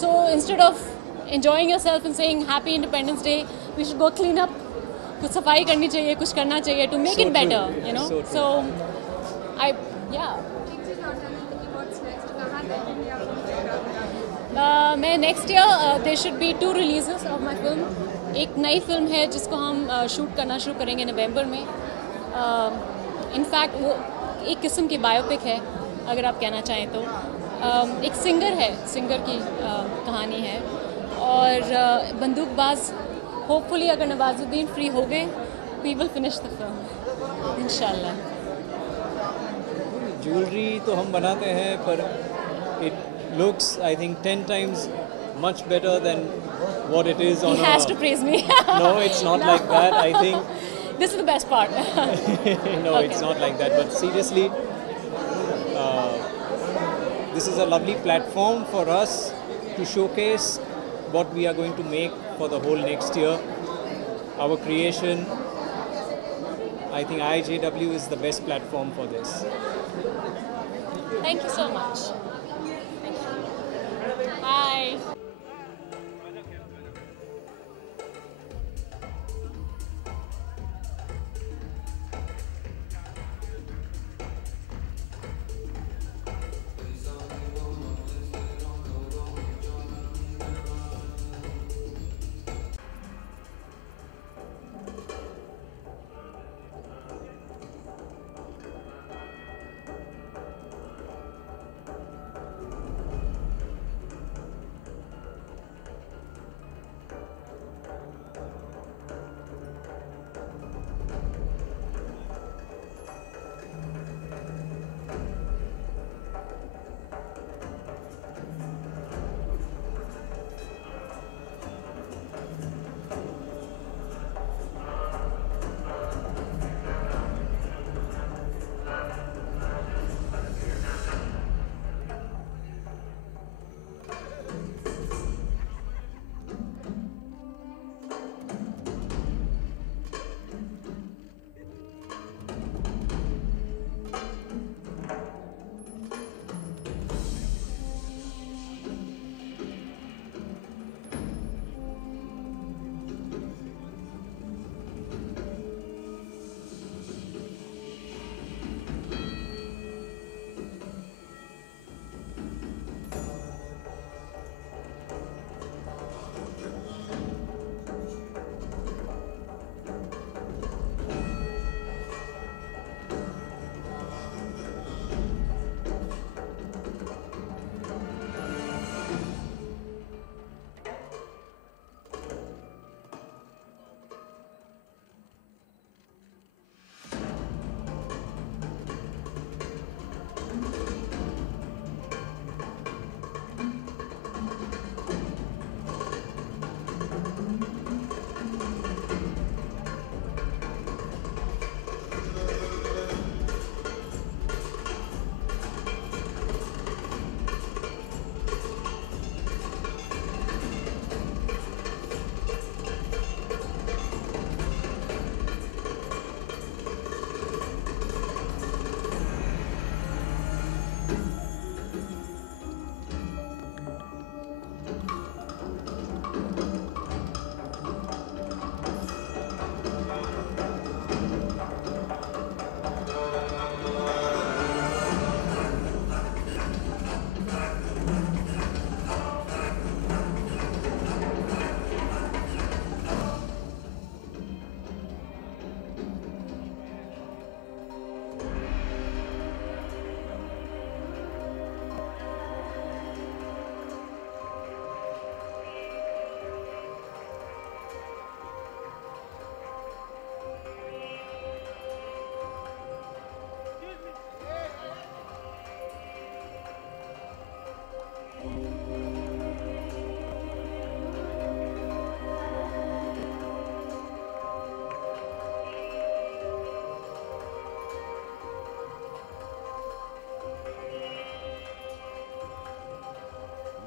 So instead of enjoying yourself and saying happy Independence Day, we should go clean up, कुछ सफाई करनी चाहिए, कुछ करना चाहिए to make it better, you know. So I, yeah. मैं next year there should be 2 releases of my film. एक नई फिल्म है जिसको हम शूट करना शुरू करेंगे नवंबर में। इनफैक्ट वो एक किस्म की बायोपिक है, अगर आप कहना चाहें तो। एक सिंगर की कहानी है। और बंदूकबाज, होपफुली अगर नवाजुद्दीन फ्री हो गए, we will finish the film इंशाल्लाह। ज्वेलरी तो हम बनाते हैं, पर it looks I think 10 times much better than what it is on He has to praise me. No, it's not like that. I think this is the best part. No, okay. It's not like that. But seriously, this is a lovely platform for us to showcase what we are going to make for the whole next year. Our creation, I think IJW is the best platform for this. Thank you so much. Thank you. Bye.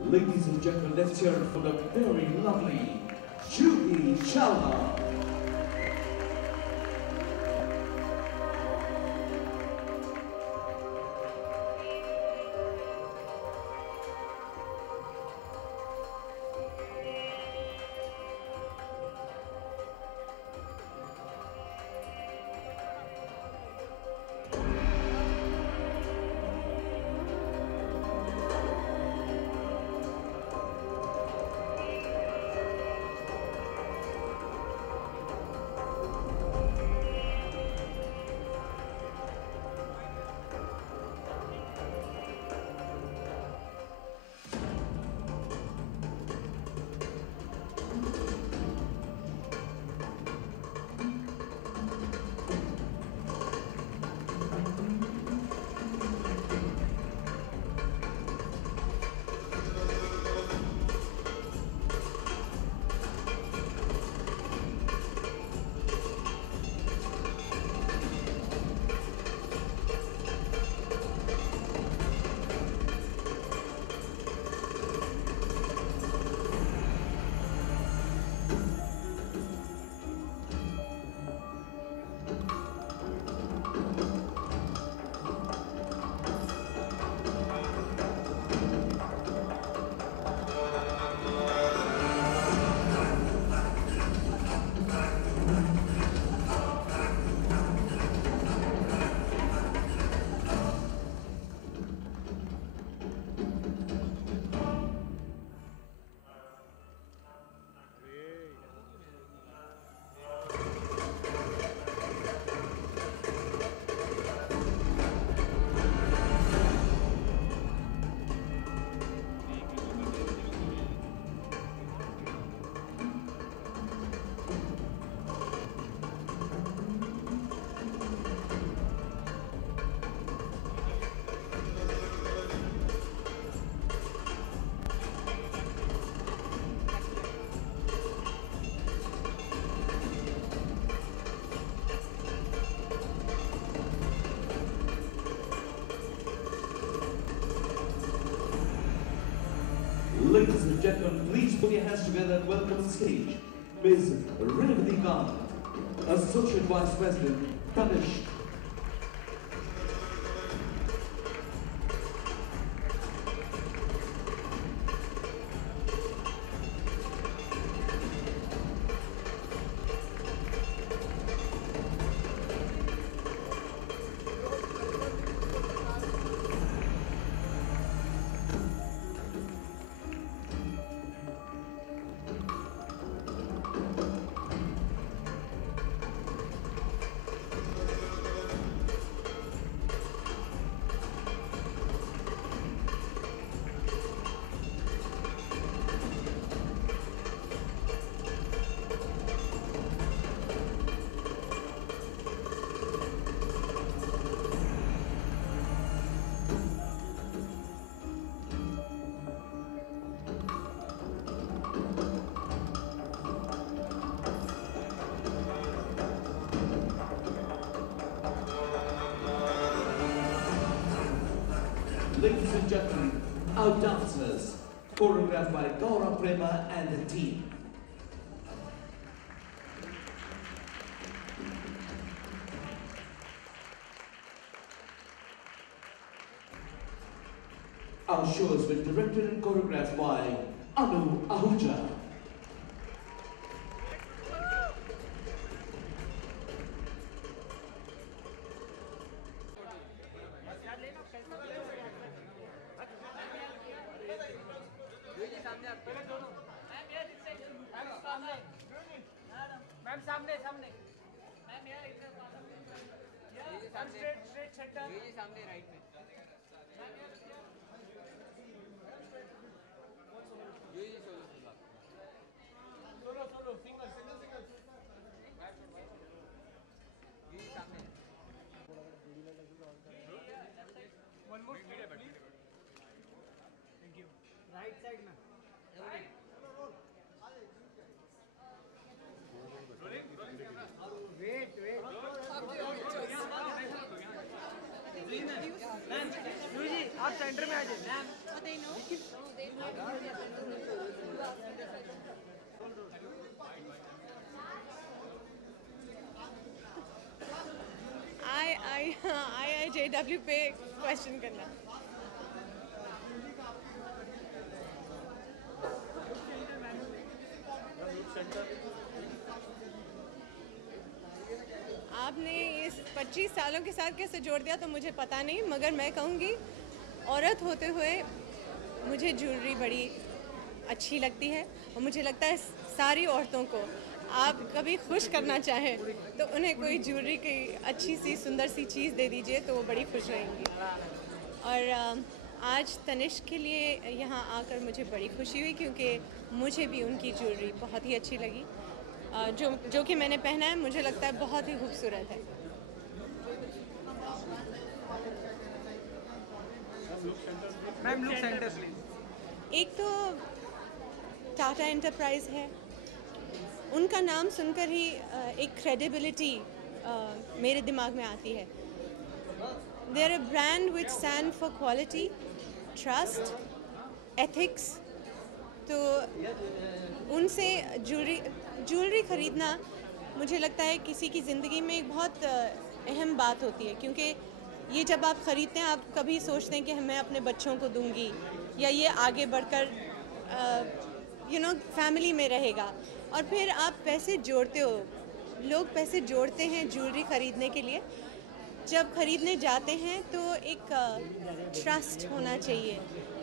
Ladies and gentlemen, let's hear it for the very lovely Juhi Chawla. Ladies and gentlemen, please put your hands together and welcome on stage Ms. Revati Kant, Associate Vice President, Tanish. Ladies and gentlemen, our dancers, choreographed by Gaura Prema and the team. Our show has been directed and choreographed by Anu Ahuja. Ma'am सामने सामने मैम यार इधर ma'am straight straight centre ये जी सामने right में ये जी solo solo single single single ये जी सामने one more thank you right side में Wait, wait. आप सेंटर में आ जाइए। JW पे क्वेश्चन करना। आपने इस 25 सालों के साथ कैसे जोड़ दिया तो मुझे पता नहीं, मगर मैं कहूँगी औरत होते हुए मुझे ज्वेलरी बड़ी अच्छी लगती है और मुझे लगता है सारी औरतों को आप कभी खुश करना चाहें तो उन्हें कोई ज्वेलरी की अच्छी सी सुंदर सी चीज़ दे दीजिए तो वो बड़ी खुश रहेंगी। और आज तनिष्क के लिए यहाँ आकर मुझे बड़ी खुशी हुई क्योंकि मुझे भी उनकी ज्वेलरी बहुत ही अच्छी लगी। जो कि मैंने पहना है मुझे लगता है बहुत ही खूबसूरत है। Ma'am look centre please. एक तो टाटा एंटरप्राइज है, उनका नाम सुनकर ही एक क्रेडिबिलिटी मेरे दिमाग में आती है। They are a brand which stand for quality, trust, ethics. तो उनसे ज्वेलरी ख़रीदना मुझे लगता है किसी की ज़िंदगी में एक बहुत अहम बात होती है, क्योंकि ये जब आप ख़रीदते हैं आप कभी सोचते हैं कि मैं अपने बच्चों को दूंगी या ये आगे बढ़कर फैमिली में रहेगा, और फिर आप पैसे जोड़ते हो। लोग पैसे जोड़ते हैं ज्वेलरी ख़रीदने के लिए। जब ख़रीदने जाते हैं तो एक ट्रस्ट होना चाहिए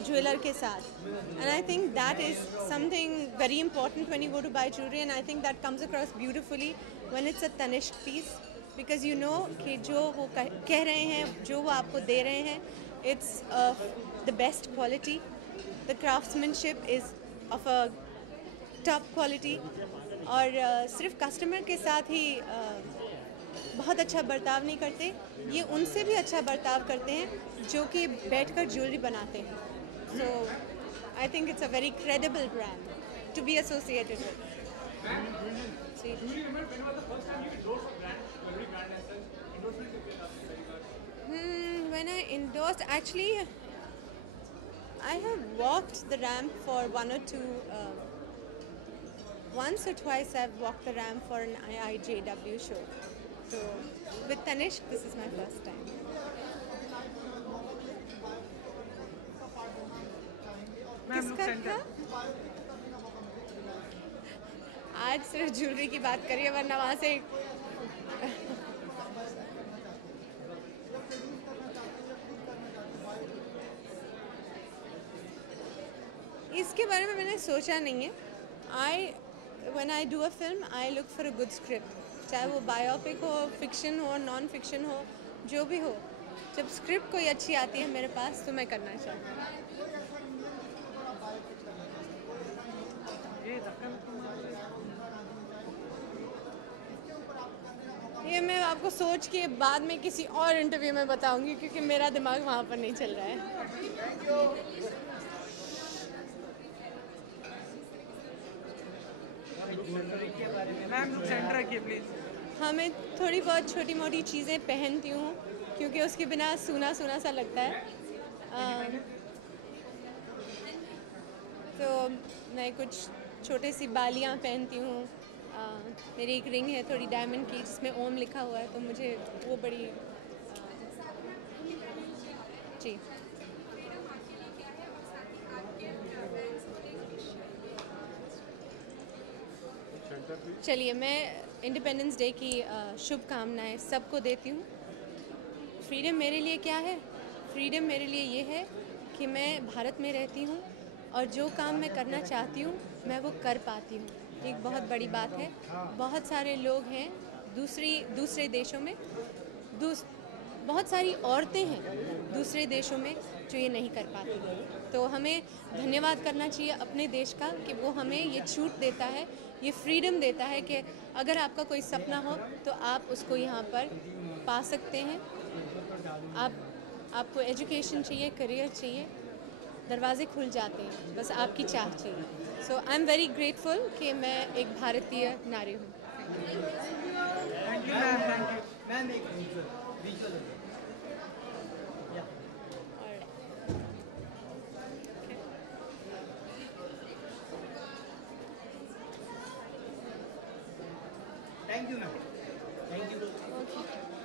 ज्वेलर के साथ, and I think that is something very important when you go to buy jewellery, and I think that comes across beautifully when it's a Tanishq piece, because you know कि जो वो कह रहे हैं, जो वो आपको दे रहे हैं, it's the best quality, the craftsmanship is of a top quality. और सिर्फ कस्टमर के साथ ही बहुत अच्छा बर्ताव नहीं करते, ये उनसे भी अच्छा बर्ताव करते हैं जो कि बैठकर ज्वेलरी बनाते हैं। So I think it's a very credible brand to be associated with. When I endorsed, actually, I have walked the ramp for once or twice I've walked the ramp for an IIJW show. So with Tanishq, this is my first time. किसका था? आज सिर्फ ज्वेलरी की बात करिए, वरना वहाँ से इसके बारे में मैंने सोचा नहीं है। When I do a film, I look for a good script. चाहे वो बायोपिक हो, फिक्शन हो, नॉन फिक्शन हो, जो भी हो, जब स्क्रिप्ट कोई अच्छी आती है मेरे पास तो मैं करना चाहती हूँ। ये मैं आपको सोच के बाद में किसी और इंटरव्यू में बताऊंगी, क्योंकि मेरा दिमाग वहाँ पर नहीं चल रहा है। मैम लुक सेंटर रखिए प्लीज। हाँ, मैं थोड़ी बहुत छोटी मोटी चीज़ें पहनती हूँ क्योंकि उसके बिना सूना सूना सा लगता है। तो मैं कुछ छोटे सी बालियाँ पहनती हूँ। मेरी एक रिंग है थोड़ी डायमंड की जिसमें ओम लिखा हुआ है, तो मुझे वो बड़ी जी। चलिए, मैं इंडिपेंडेंस डे की शुभकामनाएं सबको देती हूँ। फ्रीडम मेरे लिए क्या है? फ्रीडम मेरे लिए ये है कि मैं भारत में रहती हूँ और जो काम मैं करना चाहती हूँ मैं वो कर पाती हूँ। एक बहुत बड़ी बात है। बहुत सारे लोग हैं दूसरे देशों में, बहुत सारी औरतें हैं दूसरे देशों में जो ये नहीं कर पाती। तो हमें धन्यवाद करना चाहिए अपने देश का कि वो हमें ये छूट देता है, ये फ्रीडम देता है कि अगर आपका कोई सपना हो तो आप उसको यहाँ पर पा सकते हैं। आपको एजुकेशन चाहिए, करियर चाहिए, दरवाजे खुल जाते हैं, बस आपकी चाह चाहिए। सो आई एम वेरी ग्रेटफुल कि मैं एक भारतीय नारी हूँ। Thank you ma'am. Thank you ma'am. Thank you, ma'am. Thank you. Okay.